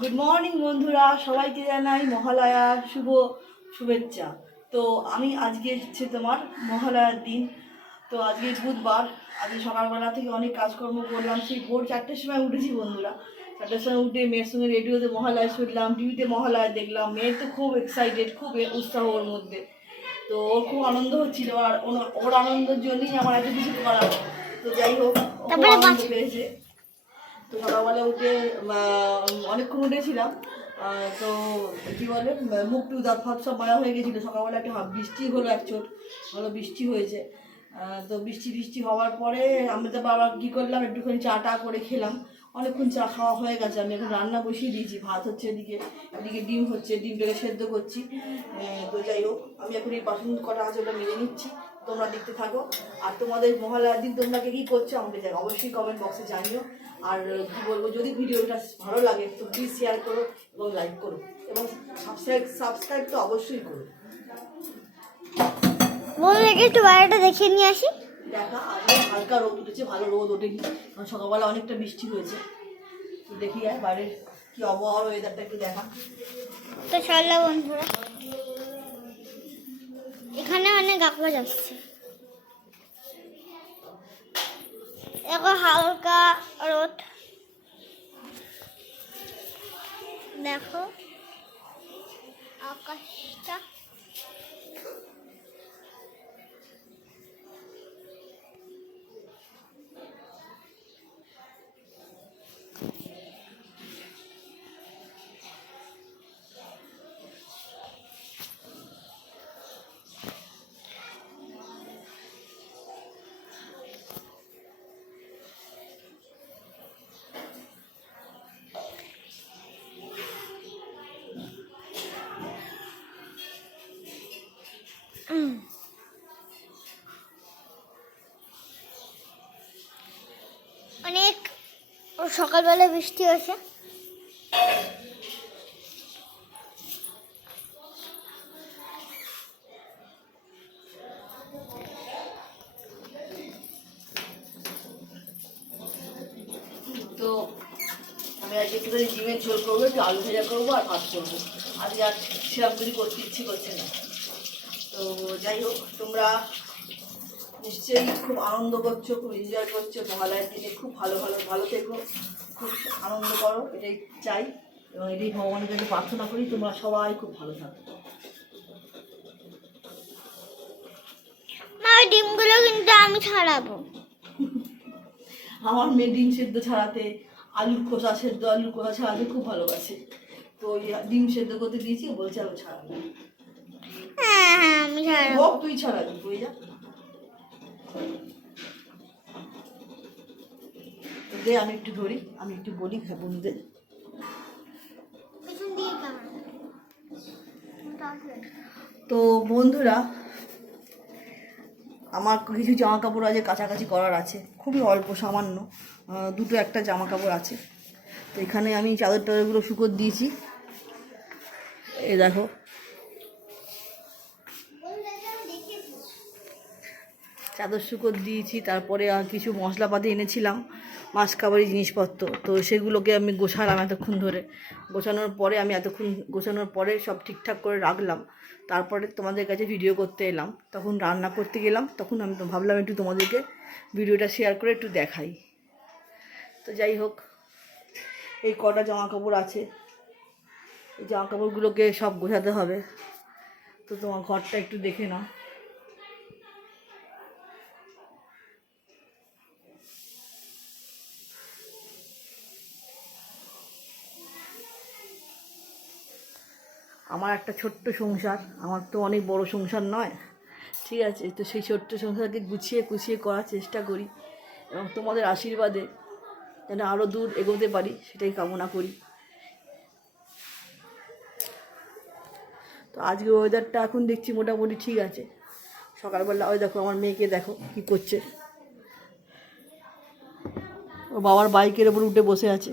Good morning বন্ধুরা, সবাইকে জানাই মহালয়ার শুভেচ্ছা। তো আমি আজকে হচ্ছে তোমার মহালয়ার দিন। তো আজকে বুধবার। আজকে সকালবেলা থেকে অনেক কাজকর্ম করলাম। সেই ভোর 4টের সময় উঠেছি বন্ধুরা। 4টের সময় উঠে মেয়ের সঙ্গে রেডিওতে মহালয়া শুনলাম, টিভিতে মহালয়া দেখলাম। মেয়ের তো খুব এক্সাইটেড, খুব উৎসাহ ওর মধ্যে। তো ওর খুব আনন্দ হচ্ছিল, আর ওর আনন্দের জন্যই আমার এত কিছু করা। তো যাই হোক, ও খুব আনন্দ পেয়েছে। তো সকালবেলা উঠে অনেকক্ষণ উঠেছিলাম। তো কী বলে, মুখ টুক দাঁত ফাত সব মারা হয়ে গেছিলো। সকালবেলা একটু বৃষ্টি হলো, এক চোট ভালো বৃষ্টি হয়েছে। তো বৃষ্টি হওয়ার পরে আমি তো বাবা কী করলাম, একটুখানি চা করে খেলাম। অনেকক্ষণ চা খাওয়া হয়ে গেছে। আমি এখন রান্না বসিয়ে দিয়েছি, ভাত হচ্ছে এদিকে ডিম হচ্ছে, ডিমটাকে সেদ্ধ করছি। তো যাই হোক, আমি এখন এই বাসন কটা আছে ওটা মেরে নিচ্ছি। তোমরা দেখতে থাকো। আর তোমাদের মহালয়ার দিন তোমরা কে কী করছো আমাকে অবশ্যই কমেন্ট বক্সে জানিও। আর কী বলবো, যদি ভিডিওটা ভালো লাগে তো প্লিজ শেয়ার করো এবং লাইক করো, এবং সাবস্ক্রাইব তো অবশ্যই করো। একটু বাইরেটা দেখিয়ে নিয়ে আসি। দেখা, আগে হালকা রোদ উঠেছে, ভালো রোদ ওঠেনি, কারণ সকালবেলা অনেকটা বৃষ্টি হয়েছে। তো দেখি আর বাইরের কি আবহাওয়ার ওয়েদারটা একটু দেখা। তো চলো বন্ধুরা, এখানে অনেক গাছ আসছে। দেখো হালকা রোদ, দেখো আকাশটা। অনেক সকালবেলা বৃষ্টি হয়েছে। তো আমি আজকে একটুখানি ডিমের ঝোল করবো, একটু আলু ভাজা করবো আর ভাত করবো। আজকে আর সেরকম কিছু করতে ইচ্ছে করছে না। তো যাই হোক, তোমরা নিশ্চয়ই খুব আনন্দ করছো, খুব এনজয় করছো মহালয়ার দিনে। খুব ভালো থেকো, খুব আনন্দ করো, এটাই চাই এবং এটাই ভগবানের কাছে প্রার্থনা করি তোমরা সবাই খুব ভালো থাকো। ডিমগুলো কিন্তু আমি ছাড়াবো। আমার মেয়ে ডিম সেদ্ধ ছাড়াতে, আলুর খোসা ছাড়াতে খুব ভালোবাসে। তো ওই ডিম সেদ্ধ করতে দিয়েছি, বলছে আমি ছাড়াবো। হ্যাঁ আমি ছাড়াবো। তুই ছাড়াবি, তুই যা। দে, আমি একটু ধরি, আমি একটু বলি বন্ধুদের। তো বন্ধুরা, আমার কিছু জামা কাপড় আছে কাছাকাছি করার আছে, খুবই অল্প সামান্য, দুটো একটা জামা কাপড় আছে। তো এখানে আমি চাদরগুলো শুকোত দিয়েছি, এই দেখো। চাদর শুকোত দিয়েছি, তারপরে আর কিছু মশলাপাতি এনেছিলাম, মাছ কাবারি জিনিসপত্র। তো সেগুলোকে আমি গোছালাম এতক্ষণ ধরে। গোছানোর পরে সব ঠিকঠাক করে রাখলাম। তারপরে তোমাদের কাছে ভিডিও করতে এলাম। তখন রান্না করতে গেলাম, তখন আমি ভাবলাম একটু তোমাদেরকে ভিডিওটা শেয়ার করে একটু দেখাই। তো যাই হোক, এই কটা জামা কাপড় আছে, এই জামা কাপড়গুলোকে সব গোছাতে হবে। তো তোমার ঘরটা একটু দেখে নাও। আমার একটা ছোট্ট সংসার, আমার তো অনেক বড় সংসার নয়, ঠিক আছে? তো সেই ছোট্ট সংসারকে গুছিয়ে করার চেষ্টা করি, এবং তোমাদের আশীর্বাদে যেন আরও দূর এগোতে পারি সেটাই কামনা করি। তো আজকে ওয়েদারটা এখন দেখছি মোটামুটি ঠিক আছে। সকালবেলা ওই দেখো, আমার মেয়েকে দেখো কী করছে, ও বাবার বাইকের ওপর উঠে বসে আছে,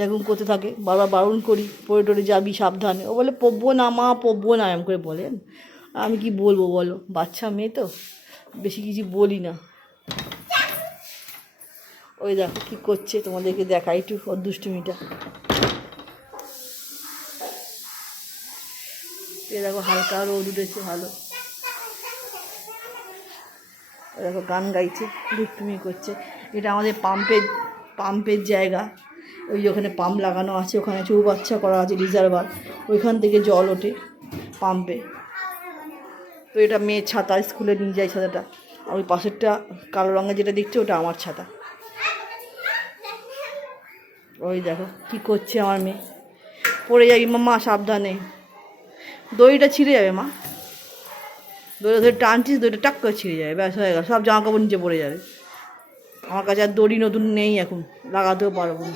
এরকম করতে থাকে। বারবার বারণ করি, পড়ে টরে যাবি সাবধানে। ও বলে পড়বো না মা, পড়বো না, এরকম করে বলেন। আমি কি বলবো বলো, বাচ্চা মেয়ে তো, বেশি কিছু বলি না। ওই দেখো কী করছে, তোমাদেরকে দেখাই একটু ওর দুষ্টুমিটা। দেখো হালকা রোদ উঠেছে ভালো। দেখো গান গাইছে, দুষ্টুমি করছে। এটা আমাদের পাম্পের জায়গা। ওই ওখানে পাম্প লাগানো আছে, ওখানে চৌবাচ্চা করা আছে, রিজার্ভার, ওইখান থেকে জল ওঠে পাম্পে। তো এটা মেয়ের ছাতা, স্কুলে নিয়ে যায় ছাতাটা। আর ওই পাশেরটা কালো রঙের যেটা দেখছে ওটা আমার ছাতা। ওই দেখো কি করছে আমার মেয়ে, পড়ে যাবি মা, সাবধানে। দড়িটা ছিঁড়ে যাবে মা, দড়িটা ধরে টানছিস, দড়িটা টাক করে ছিঁড়ে যাবে, ব্যাস হয়ে গেল, সব জামা কাপড় নিচে পড়ে যাবে। আমার কাছে আর দড়ি নতুন নেই, এখন লাগাতেও পারবো না।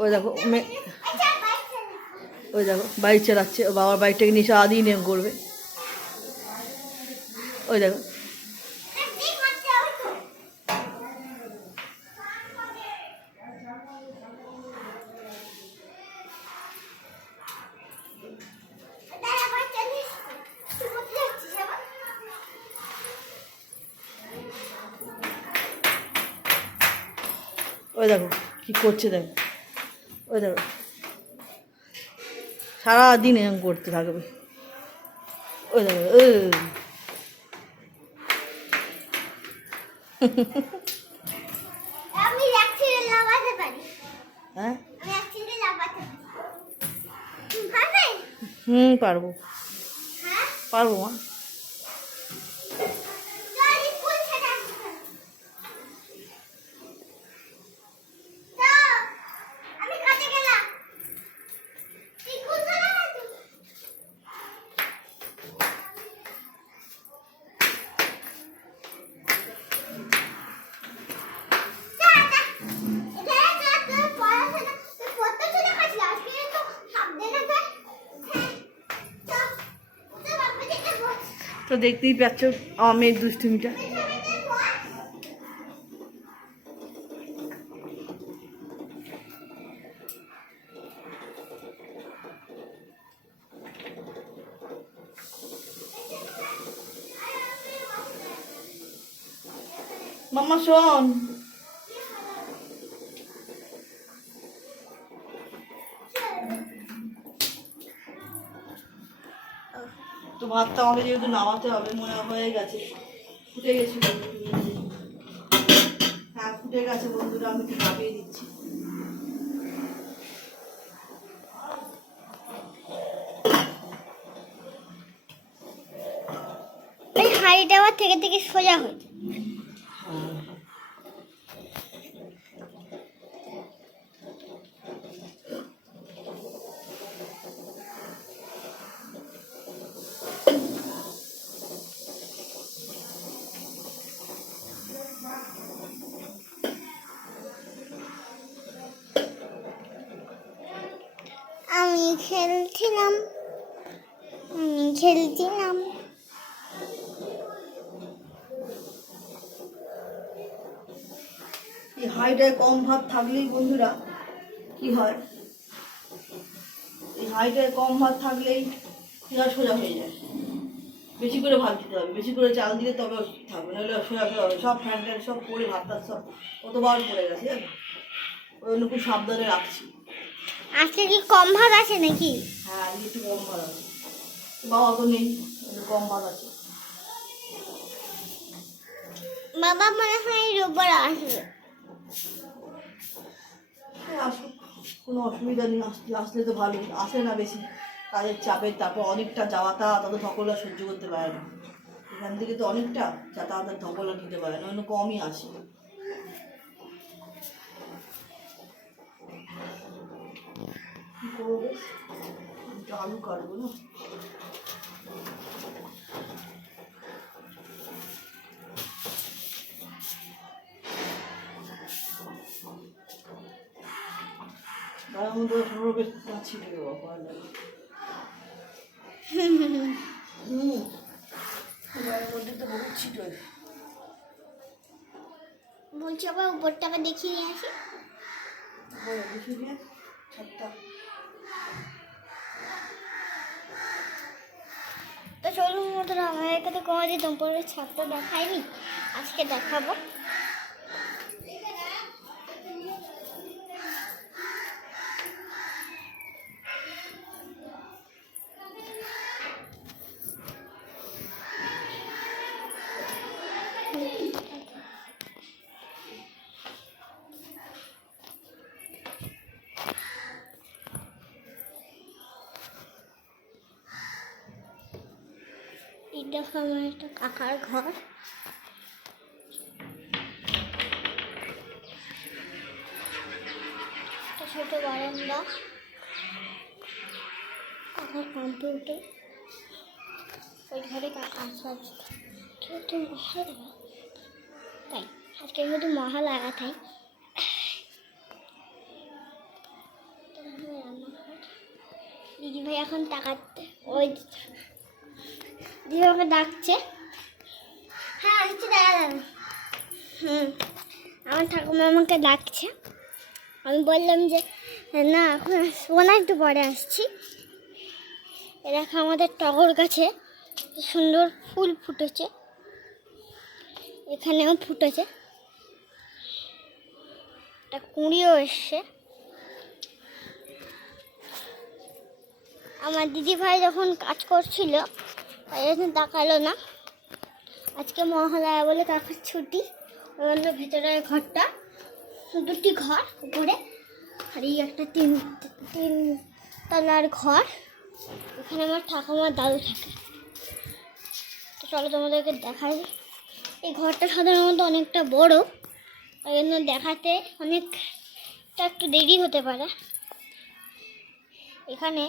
ওই দেখো ওই দেখো বাইক চালাচ্ছে, ও বাবার বাইকটাকে নিয়ে সারাদিন এম করবে। ওই দেখো ওই দেখো কী করছে, দেখো ওই দেখো সারাদিন এরকম করতে থাকবে। ওই দেখো হ্যাঁ পারবো পারবো মা। তো দেখতেই পাচ্ছ আমার মেয়ের দুষ্টুমিটা। মাম্মা শোন, তো ভাতটা আমাকে যেহেতু নামাতে হবে, মনে হয়ে গেছে, ফুটে গেছে। হ্যাঁ ফুটে গেছে বন্ধুরা, আমি একটু নামিয়ে দিচ্ছি। এই হাঁড়িটা আবার থেকে থেকে সোজা হয়েছে। আমি খেলছিলাম। এই হাঁড়িটায় কম ভাত থাকলেই বন্ধুরা কি হয়, এই হাঁড়িটায় কম ভাত থাকলেই সোজা হয়ে যায়। বেশি করে ভাত দিতে হবে, বেশি করে চাল দিলে তবে থাকবে, নাহলে সোজা হবে। সব ফ্যান ট্যান সব পড়ে ভাতটা সব কতবার পড়ে গেছে, ওই জন্য খুব সাবধানে রাখছি। আজকে কি কম ভাত আছে নাকি? হ্যাঁ আজকে একটু কম ভাত আছে, বাবা তো নেই, কম ভাত আছে। বাবা মনে হয় রোববার আসবে। আসুক, কোনো অসুবিধা নেই, আসলে তো ভালোই। আসে না বেশি কাজের চাপে, তারপর অনেকটা যাওয়াটা তত ধকলা সহ্য করতে পারে না। এখান থেকে তো অনেকটা যাতায়াতের ধকলা দিতে পারে না, অন্য কমই আসে। কী করবো, আলু কাটবো না। তার মধ্যে বেশ ছিটে দেবো মধ্যে তো বহুত ছিটো। বলছি আবার উপরটাকে দেখিয়ে নিয়ে আসি। তো চলুন মতন আমার এখানে কোনোদিন দুপুরের ছাদটা দেখায়নি, আজকে দেখাবো। দেখো আমার একটা কাকার ঘর। একটা ছোট বারান্দা, কাকার কম্পিউটার, ওই ঘরে কাকা সব কিন্তু মহালয়া তাই আজকে শুধু মহালয়া তাই দিদি ভাই এখন তাকাতে, ওই দিদি আমাকে ডাকছে। হ্যাঁ আসছি, দাঁড়া। আমার ঠাকুমা আমাকে ডাকছে। আমি বললাম যে না এখন আসবো না, একটু পরে আসছি। এরকম আমাদের টগর গাছে সুন্দর ফুল ফুটেছে, এখানেও ফুটেছে, একটা কুঁড়িও এসছে। আমার দিদি ভাই যখন কাজ করছিল তাই জন্য তাকালো না। আজকে মহালয়া বলে কাকার ছুটি, ওই জন্য ভেতরের ঘরটা, দুটি ঘর উপরে, আর এই একটা তিন তলার ঘর, এখানে আমার ঠাকুমার দাদু থাকে। তো চলো তোমাদেরকে দেখাই। এই ঘরটা সাধারণত অনেকটা বড়, ওই জন্য দেখাতে অনেকটা একটু দেরি হতে পারে। এখানে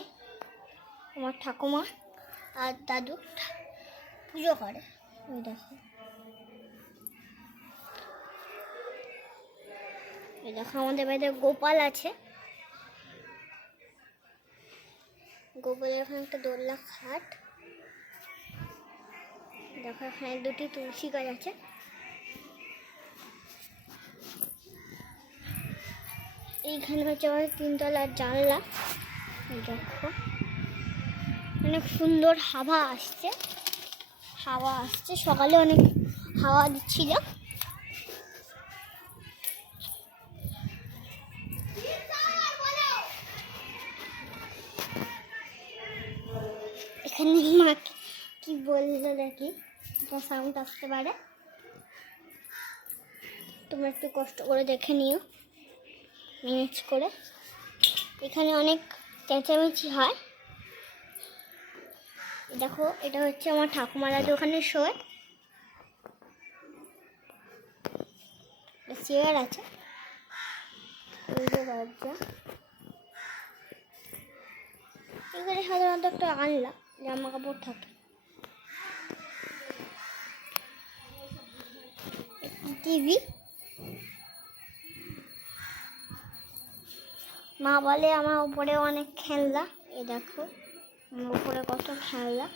আমার ঠাকুমা আর দাদু পুজো করে। ওই দেখো, এই দেখো আমাদের বাড়িতে গোপাল আছে। গোপালের এখানে একটা দোলনা খাট, দেখো এখানে দুটি তুলসী গাছ আছে। এইখানে হচ্ছে আমার 3 তলার জানলা। দেখো অনেক সুন্দর হাওয়া আসছে, সকালে অনেক হাওয়া দিচ্ছিল। এখানে মা কি বললো দেখি, এটা সাউন্ড আসতে পারে, তোমরা একটু কষ্ট করে দেখে নিও ম্যানেজ করে। এখানে অনেক চেঁচামেচি হয়। দেখো এটা হচ্ছে আমার ঠাকুমা দাদু ওখানে শোয়, চেয়ার আছে, এই যে দরজা। এখানে সাধারণত একটা আনলা জামা কাপড় থাকে। টিভি, মা বলে আমার উপরে অনেক খেলনা, এই দেখো আমার উপরে কত খেলনা।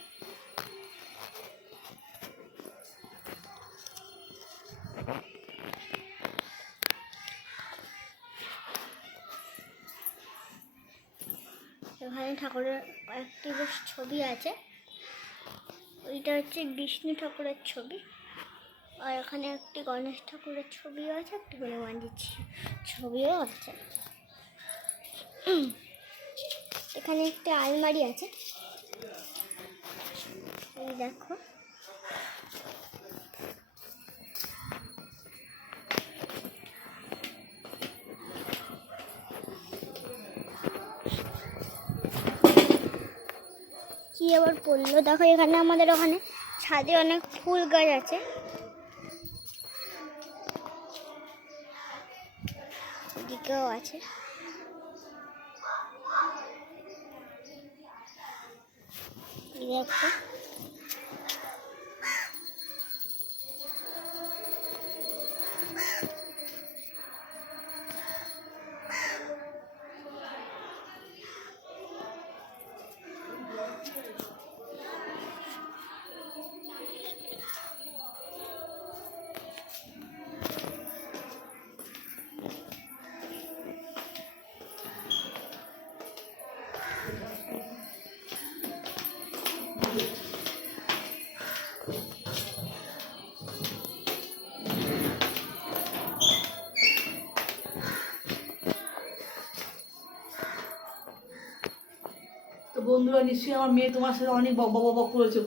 এখানে ঠাকুরের কয়েকটি বেশ ছবি আছে, ওইটা হচ্ছে বিষ্ণু ঠাকুরের ছবি, আর এখানে একটি গণেশ ঠাকুরের ছবিও আছে, একটি হনুমানজির ছবিও আছে। এখানে একটা আলমারি আছে, এই দেখো। কি আবার পড়লো দেখো, এখানে আমাদের ওখানে ছাদে অনেক ফুল গাছ আছে। এদিকেও আছে, দেখো বন্ধুরা নিশ্চয়ই আমার মেয়ে তোমার সাথে অনেক বক করেছে,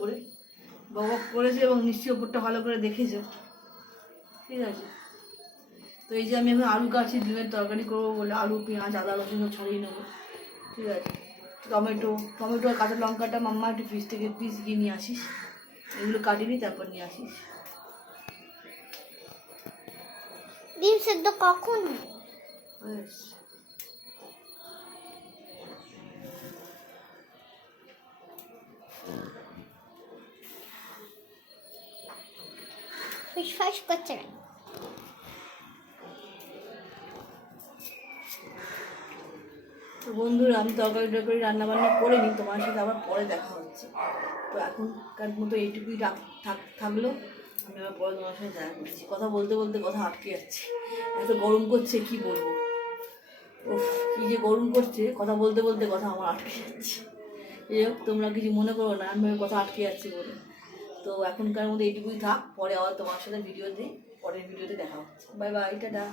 বক করেছে এবং নিশ্চয়ই ওপরটা ভালো করে দেখেছো, ঠিক আছে। তো এই যে আমি এখন আলু কাটছি, ডিমের তরকারি করবো বলে আলু পেঁয়াজ আদা রসুন ছাড়িয়ে নেবো, ঠিক আছে। টমেটো আর কাঁচা লঙ্কাটা মাম্মা একটু ফ্রিজ থেকে পিস গিয়ে নিয়ে আসিস, এগুলো কাটিনি, তারপর নিয়ে আসিস। ডিম সেদ্ধ কখন হয়? ব্যাস। ফিসফাস করছে না। তো বন্ধুরা, আমি তরকারি টরকারি রান্না বান্না করে নিই, তোমার সাথে আবার পরে দেখা হচ্ছে। তো এখনকার মতো এইটুকুই থাকলো। আমি আবার পরে তোমার সাথে দেখা করছি। কথা বলতে বলতে কথা আটকে যাচ্ছে, এত গরম করছে কি বলবো। ওফ, কি যে গরম করছে, কথা বলতে বলতে কথা আমার আটকে যাচ্ছে। যাই হোক, তোমরা কিছু মনে করো না, আমি কথা আটকে যাচ্ছি বলে। তো এখনকার মধ্যে এইটুকুই থাক, পরে আবার তোমার সাথে পরের ভিডিওতে দেখা হচ্ছে। Bye bye, tata.